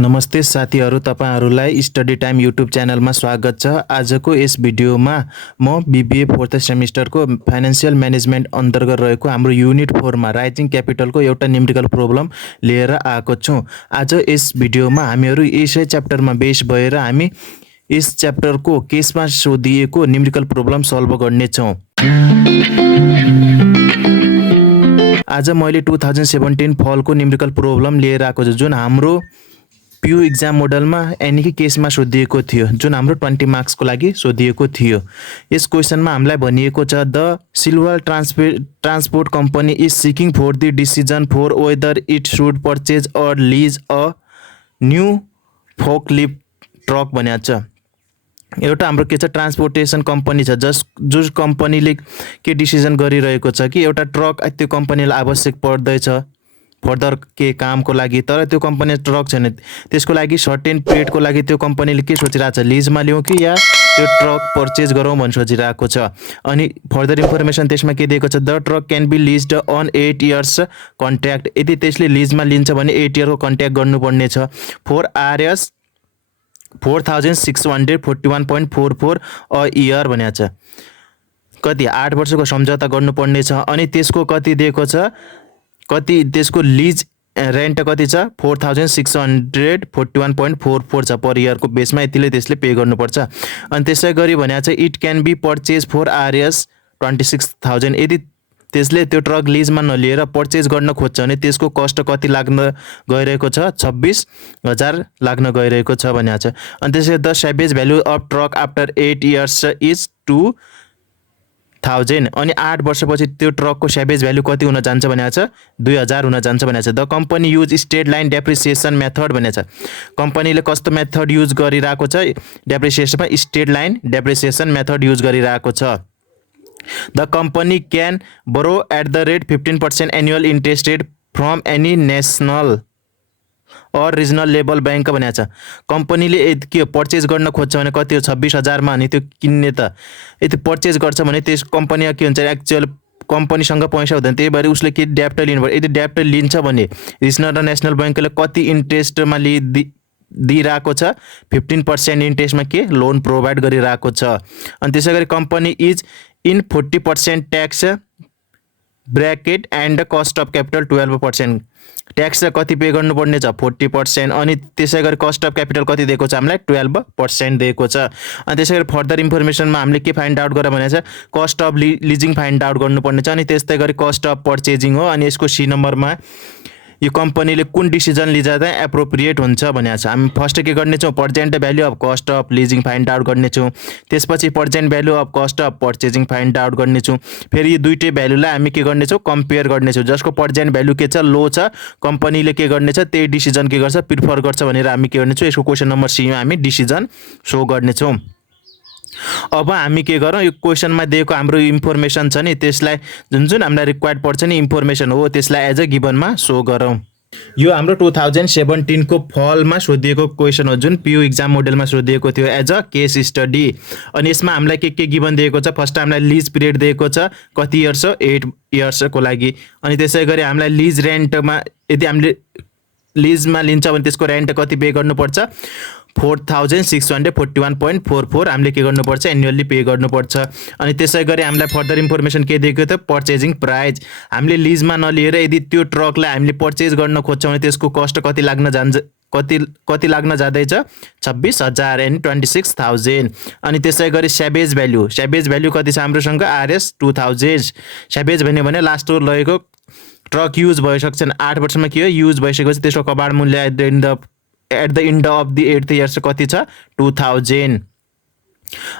नमस्ते साथीहरु, तपाईहरुलाई स्टडी टाइम युट्युब च्यानलमा स्वागत छ। आजको यस भिडियोमा म बीबीए फोर्थ सेमिस्टरको फाइनान्शियल म्यानेजमेन्ट अन्तर्गत रहेको हाम्रो युनिट 4 मा राइजिङ क्यापिटलको एउटा न्युमेरिकल प्रब्लम लिएर आएको छु। आज यस भिडियोमा हामीहरु यसै च्याप्टरमा बेस भएर हामी यस च्याप्टरको केसमा सोधिएको न्युमेरिकल प्रब्लम सल्भ गर्ने छौं। आज मैले 2017 फलको न्युमेरिकल प्रब्लम लिएर आएको छु, जुन हाम्रो पीयू एक्जाम मोडलमा एनी केसमा सोधिएको थियो, जुन हाम्रो 20 मार्क्सको लागि सोधिएको थियो। यस क्वेशनमा हामीलाई भनिएको छ the silver transport company is seeking for the decision for whether it should purchase or lease a new forklift truck भनेको छ। एउटा हाम्रो के छ, ट्रान्सपोर्टेसन कम्पनी छ, जो कम्पनीले के डिसिजन गरिरहेको छ कि एउटा ट्रक त्यो कम्पनीलाई आवश्यक पर्दैछ फर्दर के कामको लागि, तर त्यो कम्पनी ट्रक छैन। त्यसको लागि सर्टेन पिरियडको लागि त्यो कम्पनीले के सोचिरहेको छ, लिजमा लिउँ कि या त्यो ट्रक परचेज गरौँ भन्ने सोचिरहेको छ। अनि फर्दर इन्फर्मेसन त्यसमा के दिएको छ, the truck can be leased on 8 years contract. यदि त्यसले लिजमा लिन्छ भने 8 इयरको कन्ट्र्याक्ट गर्नुपर्ने छ। 4 RS 4641.44 अ इयर भनेको छ। कति 8 वर्षको सम्झौता गर्नुपर्ने छ। अनि त्यसको कति दिएको छ, कति त्यसको लिज रेन्ट कति छ, 4641.44 छ पर इयरको बेसमा। यतिले त्यसले पे गर्नुपर्छ। अनि त्यसै गरी भनेको छ it can be purchase for RS 26,000। यदि त्यसले त्यो ट्रक लिजमा नलिएर परचेज गर्न खोज्छ भने त्यसको कस्ट कति लाग्न गइरहेको छ, 26,000 लाग्न गइरहेको छ भनेको छ। अनि त्यसै the average value of truck after 8 years is 2,000। अनि 8 वर्षपछि त्यो ट्रकको एभरेज भ्यालु कति हुन जान्छ भनेको छ, 2,000 हुन जान्छ भनेको छ। The company use straight line depreciation method भनेको छ। कम्पनीले कस्तो मेथड युज गरिरहेको छ, डेप्रिसिएसनमा straight line depreciation method use गरिरहेको छ। The company can borrow at the rate 15% annual interest rate from any national or regional level bank भनेको छ। कम्पनीले के परचेज गर्न खोज्छ भने कति हो, 26,000 मा। अनि त्यो किन्ने त यदि परचेज गर्छ भने त्यस कम्पनी के हुन्छ, एक्चुअल कम्पनीसँग पैसा हुँदैन, त्यही भएर उसले के डेप्ट लिनुपर्छ। यदि डेप्ट लिन्छ भने रिजनल र नेसनल बैंकले कति इन्ट्रेस्टमा दिइरहेको छ, 15% इन्ट्रेस्टमा के लोन प्रोभाइड गरिरहेको छ। अनि त्यसै गरी company is in 40% tax bracket and cost of capital 12%। Tax कति पे गर्नुपर्ने छ, 40%। अनि त्यसै गरी कस्ट अफ क्यापिटल कति दिएको छ हामीलाई, 12% दिएको छ। अनि त्यसै गरी फर्दर इन्फर्मेसनमा हामीले के फाइन्ड आउट गरेर भनेको छ, cost of leasing find out गर्नुपर्ने छ। अनि त्यस्तै गरी कस्ट अफ पर्चेजिङ हो। अनि यसको सी नम्बरमा यो कम्पनीले कुन डिसिजन लिँदा एप्रोप्रिएट हुन्छ भनेको छ। हामी फर्स्ट के गर्नेछौँ, present value of cost of leasing find out गर्नेछौँ। त्यसपछि present value of cost of purchasing find out गर्नेछौँ। फेरि यो दुईटै भ्यालुलाई हामी के गर्नेछौँ, कम्पेयर गर्नेछौँ। जसको प्रेजेन्ट भ्यालु के छ, लो छ, कम्पनीले के गर्नेछ, त्यही डिसिजन के गर्छ, प्रिफर गर्छ भनेर हामी के गर्नेछौँ, यसको क्वेसन नम्बर सी मा हामी डिसिजन सो गर्नेछौँ। अब हामी के गरौँ, यो क्वेसनमा दिएको हाम्रो इन्फर्मेसन छ नि, त्यसलाई जुन हामीलाई रिक्वायर्ड पर्छ नि इन्फर्मेसन हो, त्यसलाई एज अ गिभनमा सो गरौँ। यो हाम्रो 2017 को फलमा सोधिएको क्वेसन हो, जुन पीयू एक्जाम मोडलमा सोधिएको थियो एज अ केस स्टडी। अनि यसमा हामीलाई के गिभन दिएको छ, फर्स्ट हामीलाई लिज पिरियड दिएको छ, कति इयर्स हो, 8 इयर्सको लागि। अनि त्यसै गरी हामीलाई लिज रेन्टमा यदि हामीले लिजमा लिन्छ भने त्यसको रेन्ट कति पे गर्नुपर्छ, 4641.44 हामीले के गर्नुपर्छ, एनुअली पे गर्नुपर्छ। अनि त्यसै गरी हामीलाई फर्दर इन्फर्मेसन के दिएको थियो, पर्चेजिङ प्राइस। हामीले लिजमा नलिएर यदि त्यो ट्रकलाई हामीले परचेज गर्न खोज्छौँ भने त्यसको कस्ट कति लाग्न जान्छ, कति लाग्न जाँदैछ, 26,000 एन्ड 26,000। अनि त्यसै गरी एभरेज भ्यालु कति छ हाम्रोसँग, RS 2,000। एभरेज भन्यो भने लास्ट लगेको ट्रक युज भइसक्छन्, 8 वर्षमा के हो, युज भइसकेपछि त्यसको कबाड मूल्य at the end of the 8th years कति छ, 2,000।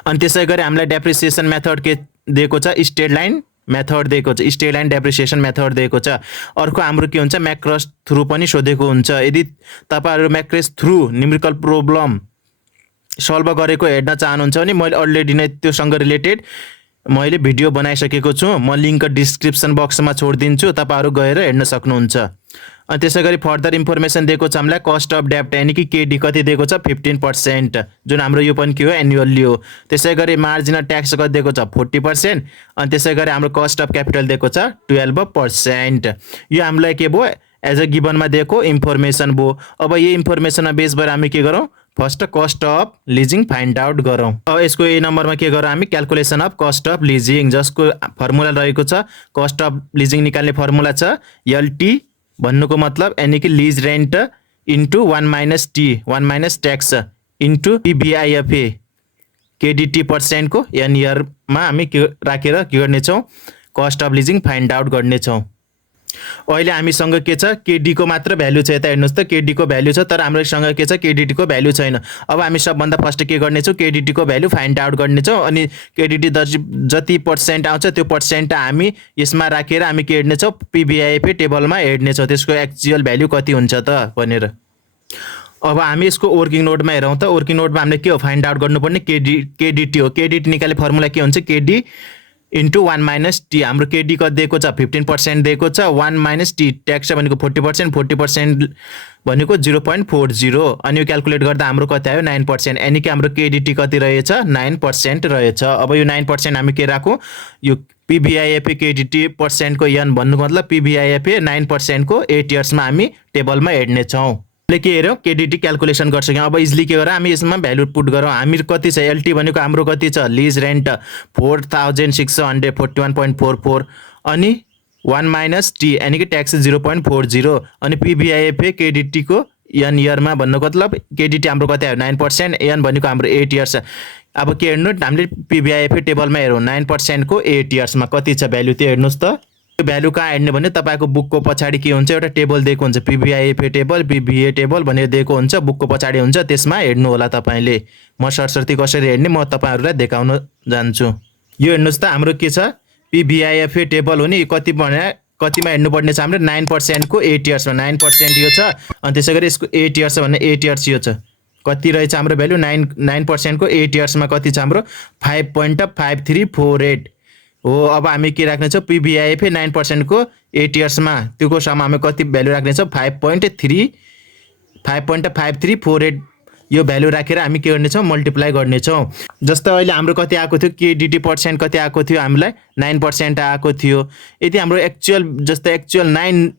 अनि त्यसै गरी हामीलाई डेप्रिसिएसन मेथड के दिएको छ, स्ट्रेट लाइन मेथड दिएको छ, स्ट्रेट लाइन डेप्रिसिएसन मेथड दिएको छ। अर्को हाम्रो के हुन्छ, म्याक्रोस थ्रु पनि सोधेको हुन्छ। यदि तपाईहरु म्याक्रोस थ्रु न्युमेरिकल प्रब्लम सल्भ गरेको हेर्न चाहनुहुन्छ भने मैले अलरेडी नै त्योसँग रिलेटेड मैले भिडियो बनाइसकेको छु, म लिंक डिस्क्रिप्सन बक्समा छोडिदिन्छु, तपाईहरु गएर हेर्न सक्नुहुन्छ। अनि त्यसै गरी फर्दर इन्फर्मेसन दिएको छ हामीलाई कस्ट अफ डेब्ट यानी कि केडी कति दिएको छ, 15%, जुन हाम्रो यो पनि के हो, एनुअली हो। त्यसै गरी मार्जिनल ट्याक्स कति दिएको छ, 40%। अनि त्यसै गरी हाम्रो कस्ट अफ क्यापिटल दिएको छ 12%। यो हामीलाई के भयो, एज अ गिभनमा दिएको इन्फर्मेसन भयो। अब यही इन्फर्मेसनमा बेस भएर हामी के गरौँ, first cost of leasing find out गरौँ। अब यसको ए नम्बरमा के गरौँ हामी, क्यालकुलेसन अफ कस्ट अफ लिजिङ, जसको फर्मुला रहेको छ कस्ट अफ लिजिङ निकाल्ने फर्मुला छ एलटी भन्नुको मतलब यानि कि lease rent into 1 minus T 1 minus tax into PVIFA KDT पर्सेन्टको एन इयरमा हामी के राखेर के गर्नेछौँ, cost of leasing find out गर्नेछौँ। अहिले हामीसँग के छ, केडीको मात्र भ्यालु छ। यता हेर्नुहोस् त, केडीको भ्यालु छ तर हाम्रोसँग के छ, केडिटीको भ्यालु छैन। अब हामी सबभन्दा फर्स्ट के गर्नेछौँ, केडिटीको भ्यालु फाइन्ड आउट गर्नेछौँ अनि केडिटी जति पर्सेन्ट आउँछ त्यो पर्सेन्ट हामी यसमा राखेर हामी के हेर्नेछौँ, पिबिआइएफए टेबलमा हेर्नेछौँ त्यसको एक्चुअल भ्यालु कति हुन्छ त भनेर। अब हामी यसको वर्किङ नोटमा हेरौँ त। वर्किङ नोटमा हामीले के हो फाइन्ड आउट गर्नुपर्ने, केडिटी हो। केडिटी निकाल्ने फर्मुला के हुन्छ, केडी इन्टु 1 माइनस टी। हाम्रो केडी कति दिएको छ, 15% दिएको छ। 1 माइनस टी ट्याक्स भनेको 40%, 40% भनेको 0.40 अनि यो क्यालकुलेट गर्दा हाम्रो कति आयो, 9%। यानि कि हाम्रो केडिटी कति रहेछ, 9% रहेछ। अब यो 9% हामी के राखौँ, यो पिबिआइएफए केडिटी पर्सेन्टको एन भन्नुको मतलब पिबिआइएफए 9% को 8 इयर्समा हामी टेबलमा हेर्नेछौँ। के हेऱ्यौँ, केडिटी क्यालकुलेसन गरिसक्यौँ। अब इजिली के गरौँ, हामी यसमा भ्यालु पुट गरौँ। हामी कति छ, एलटी भनेको हाम्रो कति छ, लिज रेन्ट 4641.44 अनि 1 माइनस टी यानि कि ट्याक्स 0.40 अनि पिबिआइएफए केडिटीको एन इयरमा भन्नुको मतलब केडिटी हाम्रो कति आयो, 9%, एन भनेको हाम्रो 8 इयर्स। अब के हेर्नु, हामीले पिबिआइएफए टेबलमा हेरौँ 9% को 8 इयर्समा कति छ भ्यालु, त्यो हेर्नुहोस् त। त्यो भ्यालु कहाँ हेर्ने भने तपाईँको बुकको पछाडि के हुन्छ, एउटा टेबल दिएको हुन्छ, पिबिआइएफए टेबल पिबिए टेबल भनेर दिएको हुन्छ, बुकको पछाडि हुन्छ, त्यसमा हेर्नु होला तपाईँले। म सरस्वती कसरी हेर्ने म तपाईँहरूलाई देखाउन जान्छु। यो हेर्नुहोस् त, हाम्रो के छ, पिबिआइएफए टेबल हो नि, कति भने कतिमा हेर्नुपर्ने छ, हाम्रो 9% को 8 इयर्समा 9% यो छ अनि त्यसै गरी यसको 8 इयर्स भने 8 इयर्स यो छ। कति रहेछ हाम्रो भ्यालु, 9% को 8 इयर्समा कति छ हाम्रो, 5.5348 हो। अब हामी के राख्नेछौँ, पिबिआइएफए 9% को 8 इयर्समा त्योको सम्म हामी कति भ्यालु राख्नेछौँ, 5.5348 यो भ्यालु राखेर हामी के गर्नेछौँ, मल्टिप्लाई गर्नेछौँ। जस्तो अहिले हाम्रो कति आएको थियो, केडिटी पर्सेन्ट कति आएको थियो, हामीलाई 9% आएको थियो। यदि हाम्रो एक्चुअल जस्तै एक्चुअल 9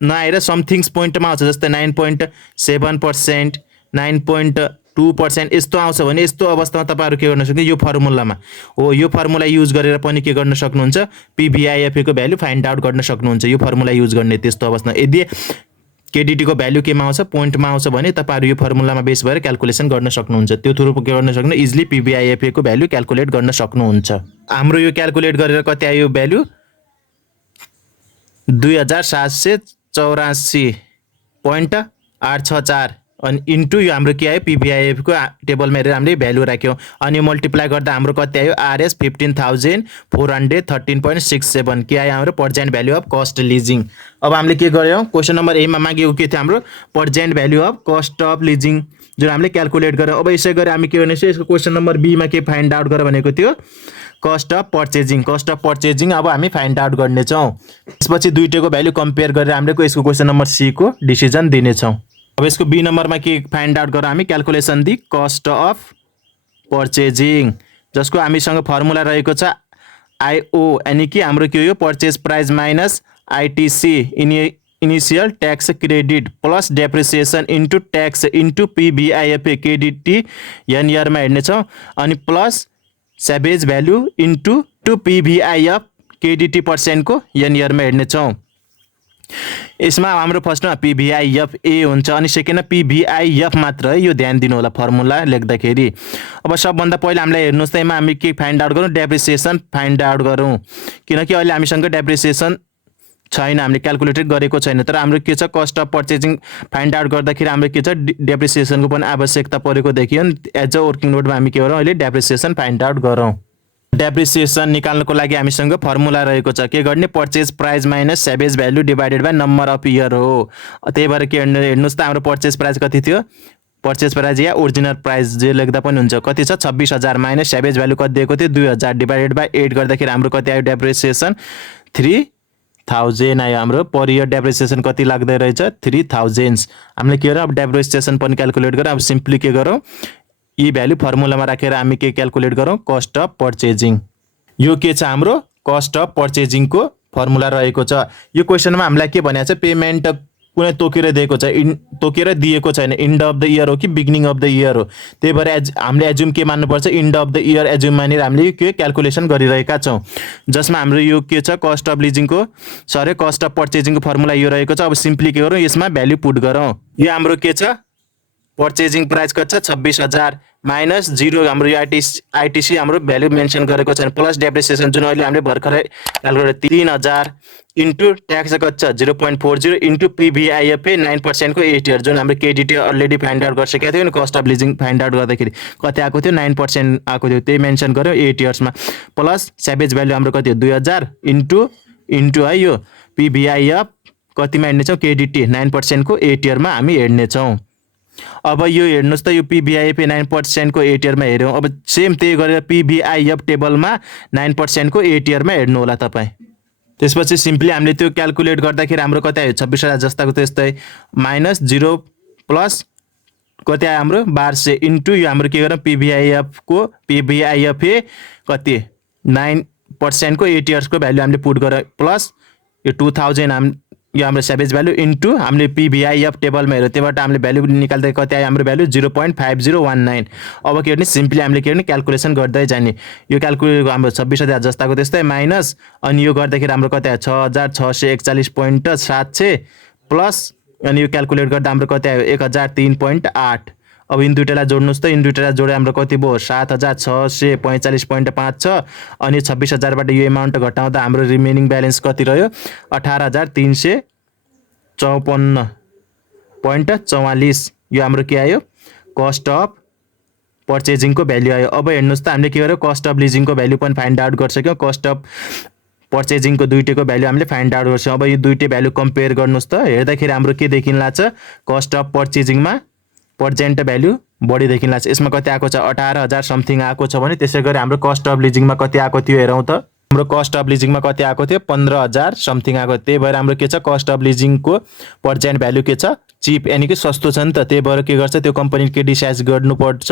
नआएर समथिङ्स पोइन्टमा आउँछ, जस्तै 9.7%, 9.2% यस्तो आउँछ भने यस्तो अवस्थामा तपाईँहरू के गर्न सक्नुहुन्छ, यो फर्मुलामा हो, यो फर्मुला युज गरेर पनि के गर्न सक्नुहुन्छ, पिबिआइएफए को भ्यालु फाइन्ड आउट गर्न सक्नुहुन्छ। यो फर्मुला युज गर्ने त्यस्तो अवस्थामा यदि केडिटी को भ्यालु केमा आउँछ, पोइन्टमा आउँछ भने तपाईँहरू यो फर्मुलामा बेस भएर क्यालकुलेसन गर्न सक्नुहुन्छ। त्यो थ्रु के गर्न सक्नु, इजिली पिबिआइएफए को भ्यालु क्यालकुलेट गर्न सक्नुहुन्छ। हाम्रो यो क्यालकुलेट गरेर कति आयो भ्यालु, 2784.864 अनि इन्टु यो हाम्रो के आयो, पिबिआइएफ को टेबलमा हेरेर हामीले भ्यालु राख्यौँ अनि मल्टिप्लाई गर्दा हाम्रो कति आयो, आरएस 15,413.67 के आयो हाम्रो पर्जेन्ट भ्यालु अफ कस्ट लिजिङ। अब हामीले के गर्यौँ, क्वेसन नम्बर एमा मागेको के थियो हाम्रो, present value of cost of leasing जुन हामीले क्यालकुलेट गर्यौँ। अब यसै गरी हामी के गर्नेछौँ, यसको क्वेसन नम्बर बीमा के फाइन्ड आउट गर भनेको थियो, cost of purchasing. Cost of purchasing अब हामी फाइन्ड आउट गर्नेछौँ। त्यसपछि दुईटैको भ्यालु कम्पेयर गरेर हामीले यसको क्वेसन नम्बर सी को डिसिजन दिनेछौँ। अब यसको बी नम्बरमा के फाइन्ड आउट गरौँ हामी, calculation the cost of purchasing, जसको हामीसँग फर्मुला रहेको छ आइओ यानि कि हाम्रो के हो, purchase price minus ITC initial tax credit plus depreciation into tax into PVIFA KDT N इयरमा हेर्नेछौँ अनि प्लस सेभेज भ्यालु इन्टु पिबिआइएफ केडिटी पर्सेन्टको एन इयरमा हेर्नेछौँ। यसमा हाम्रो फर्स्टमा पिबिआइएफ ए हुन्छ अनि सेकेन्डमा पिबिआइएफ मात्र है, यो ध्यान दिनु होला फर्मुला लेख्दाखेरि। अब सबभन्दा पहिला हामीलाई हेर्नुहोस् त, यसमा हामी के फाइन्ड आउट गरौँ, डेप्रिसिएसन फाइन्ड आउट गरौँ, किनकि अहिले हामीसँग डेप्रिसिएसन छैन, हामीले क्यालकुलेटेड गरेको छैन। तर हाम्रो के छ, cost of purchasing find out गर्दाखेरि हाम्रो के छ, डेप्रिसिएसनको पनि आवश्यकता परेको देखियो। एज अ वर्किङ नोटमा हामी के गरौँ, अहिले डेप्रिसिएसन फाइन्ड आउट गरौँ। डेप्रिसिएसन निकाल्नको लागि हामीसँग फर्मुला रहेको छ, के गर्ने, पर्चेज प्राइस माइनस सेभेज value divided by number of year हो। त्यही भएर के हेर्नुहोस् त, हाम्रो पर्चेज प्राइस कति थियो, पर्चेज प्राइस या ओरिजिनल प्राइस जे लेख्दा पनि हुन्छ, कति छ 26,000 माइनस सेभेज भ्यालु कति दिएको थियो 2,000 डिभाइडेड बाई 8 गर्दाखेरि हाम्रो कति आयो, डेप्रिसिएसन 3,000 आयो। हाम्रो पर इयर डेप्रिसिएसन कति लाग्दै रहेछ, 3,000। हामीले के गरौँ, अब डेप्रिसिएसन पनि क्यालकुलेट गरौँ। अब सिम्पली के गरौँ, यी भ्यालु फर्मुलामा राखेर हामी के क्यालकुलेट गरौँ, कस्ट अफ पर्चेजिङ। यो के छ, हाम्रो कस्ट अफ पर्चेजिङको फर्मुला रहेको छ। यो क्वेसनमा हामीलाई के भनेको छ, पेमेन्ट कुनै तोकेर दिएको छ, तोकेर दिएको छैन। इन्ड अफ द इयर हो कि बिगिनिङ अफ द इयर हो, त्यही भएर हामीले एज्युम के मान्नुपर्छ, end of the year assume मानेर हामीले के क्यालकुलेसन गरिरहेका छौँ, जसमा हाम्रो यो के छ, कस्ट अफ लिजिङको कस्ट अफ पर्चेजिङको फर्मुला यो रहेको छ। अब सिम्पली के गरौँ, यसमा भ्याल्यु पुट गरौँ। यो हाम्रो के छ, पर्चेजिङ प्राइस कति छ, 26,000 माइनस 0 हाम्रो यो आइटिसी हाम्रो भ्याल्यु मेन्सन गरेको छैन, प्लस डेप्रिसिएसन जुन अहिले हामीले भर्खरै क्यालकुलेट 3,000 इन्टु ट्याक्स कति छ 0.40 इन्टु पिभिआइएफए 9% को 8 इयर जुन हाम्रो केडिटी अलरेडी फाइन्ड आउट गरिसकेको थियो नि। Cost of leasing find out गर्दाखेरि कति आएको थियो, 9% आएको थियो, त्यही मेन्सन गर्यो 8 इयर्समा। प्लस स्याभेज भ्याल्यु हाम्रो कति हो, 2,000 इन्टु है यो पिभिआइएफ कतिमा हेर्नेछौँ, केडिटी 9% को 8 इयरमा हामी हेर्नेछौँ। अब यो हेर्नुहोस् त, यो पिभिआइएफ 9% को 8 इयरमा हेऱ्यौँ। अब सेम त्यही गरेर पिभिआइएफ टेबलमा 9% को 8 इयरमा हेर्नु होला तपाईँ। त्यसपछि सिम्पली हामीले त्यो क्यालकुलेट गर्दाखेरि हाम्रो कति आयो, 26,000 जस्ताको त्यस्तै माइनस 0 प्लस कति आयो हाम्रो 1200 इन्टु यो हाम्रो के गरौँ, पिभिआइएफए कति 9% को 8 इयर्सको भ्याल्यु हामीले पुट गरौँ, प्लस यो 2000 यो हाम्रो स्याभेज भ्याल्यु इन्टु हामीले पिभिआइएफ टेबलमा हेऱ्यौँ, त्योबाट हामीले भ्याल्यु निकाल्दै कति आयो हाम्रो भ्याल्यु 0.5019। अब के गर्ने, सिम्पली हामीले के गर्ने, क्यालकुलेसन गर्दै जाने। यो क्यालकुलेट हाम्रो 26,000 जस्ताको त्यस्तै माइनस अनि यो गर्दाखेरि हाम्रो कति आयो 6,641.700 प्लस अनि यो क्यालकुलेट गर्दा हाम्रो कति आयो 1,003.8। अब यिन दुईटालाई जोड्नुहोस् त, यिन दुईटालाई जोडे हाम्रो कति भयो 7,645.5 अनि 26,000बाट यो एमाउन्ट घटाउँदा हाम्रो रिमेनिङ ब्यालेन्स कति रह्यो 18,354.44। यो हाम्रो के आयो, कस्ट अफ पर्चेजिङको भ्याल्यु आयो। अब हेर्नुहोस् त, हामीले के गर्यो, कस्ट अफ लिजिङको भ्याल्यु पनि फाइन्ड आउट गरिसक्यौँ, कस्ट अफ पर्चेजिङको दुईटैको भ्याल्यु हामीले फाइन्ड आउट गर्छौँ। अब यो दुईटै भ्याल्यु कम्पेयर गर्नुहोस् त, हेर्दाखेरि हाम्रो के देखिन लाग्छ, कस्ट अफ पर्चेजिङमा पर्सेन्ट भ्याल्यु बढी देखिन लाग्छ। यसमा कति आएको छ 18,000 समथिङ आएको छ भने, त्यसै गरी हाम्रो कस्ट अफ लिजिङमा कति आएको थियो हेरौँ त, हाम्रो कस्ट अफ लिजिङमा कति आएको थियो 15,000 समथिङ आएको। त्यही भएर हाम्रो के छ, कस्ट अफ लिजिङको पर्सेन्ट भ्याल्यु के छ, चिप यानि कि सस्तो छ नि त। त्यही भएर के गर्छ, त्यो कम्पनी के डिसाइड गर्नुपर्छ,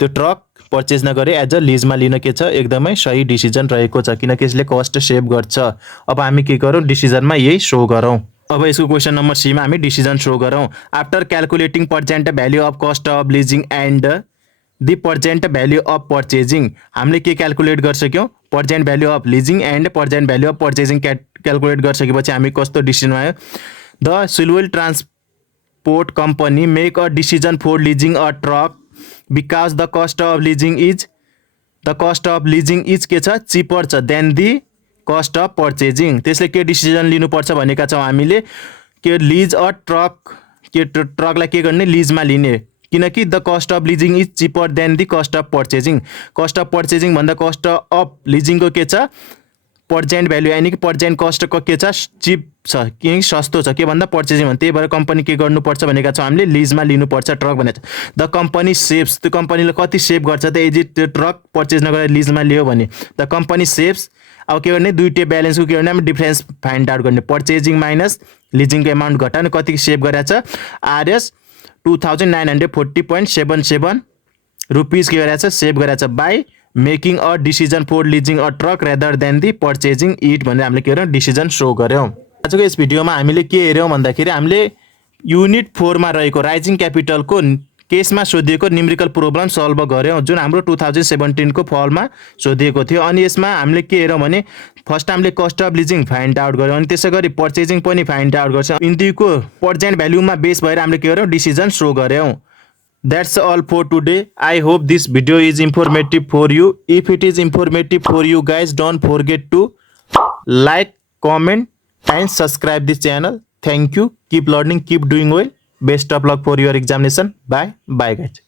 त्यो ट्रक पर्चेज नगरे एज अ लिजमा लिन के छ, एकदमै सही डिसिजन रहेको छ, किनकि यसले कस्ट सेभ गर्छ। अब हामी के गरौँ, डिसिजनमा यही सो गरौँ। अब यसको क्वेसन नम्बर सी में हामी डिसिजन शो गरौँ। After calculating percent value of cost of leasing and the percent value of purchasing, हामीले के क्यालकुलेट गरिसक्यौँ, percent value of leasing and percent value of purchasing calculate गरिसकेपछि हामी कस्तो डिसिजन आयो, the Silwell transport company make a decision for leasing a truck because the cost of leasing is के छ, cheaper छ than the cost of purchasing. त्यसले के decision लिनुपर्छ भनेका छौँ हामीले, के लिज अ ट्रक, के ट्रकलाई के गर्ने, लिजमा लिने, किनकि the cost of leasing is cheaper then the cost of purchasing. Cost of purchasing भन्दा कस्ट अफ लिजिङको के छ, पर्सेन्ट भ्याल्यु यानि कि पर्सेन्ट कस्टको के छ, चिप छ, कि सस्तो छ के भन्दा पर्चेजिङ भन्दा। त्यही भएर कम्पनी के गर्नुपर्छ भनेका छौँ हामीले, लिजमा लिनुपर्छ ट्रक भनेको छ। द कम्पनी सेभ्स, त्यो कम्पनीले कति सेभ गर्छ त, यदि त्यो ट्रक पर्चेज नगरेर लिजमा लियो भने। द कम्पनी सेभ्स, अब के गर्ने, दुईटै ब्यालेन्सको के गर्ने, हामी डिफरेन्स फाइन्ड आउट गर्ने, पर्चेजिङ माइनस लिजिङको एमाउन्ट घटाउने, कति सेभ गरेछ, आरएस 2,940.77 रुपिस के गरेछ, सेभ गरेछ by making a decision for leasing a truck rather than the purchasing it भनेर हामीले के गर्यौँ, डिसिजन सो गऱ्यौँ। आजको यस भिडियोमा हामीले के हेऱ्यौँ भन्दाखेरि, हामीले युनिट 4 मा रहेको राइजिङ क्यापिटलको केसमा सोधिएको न्युमेरिकल प्रोब्लम सल्भ गऱ्यौँ, जुन हाम्रो 2017 को फलमा सोधिएको थियो। अनि यसमा हामीले के हेऱ्यौँ भने, फर्स्ट हामीले cost of leasing find out गऱ्यौँ, अनि त्यसै गरी पर्चेजिङ पनि फाइन्ड आउट गर्छौँ। यिनीको पर्सेन्ट भ्याल्युमा बेस भएर हामीले के गर्यौँ, डिसिजन सो गऱ्यौँ। That's all for today. I hope this video is informative for you. If it is informative for you guys, don't forget to like, comment and subscribe this channel. Thank you. Keep learning, keep doing well. Best of luck for your examination. Bye guys.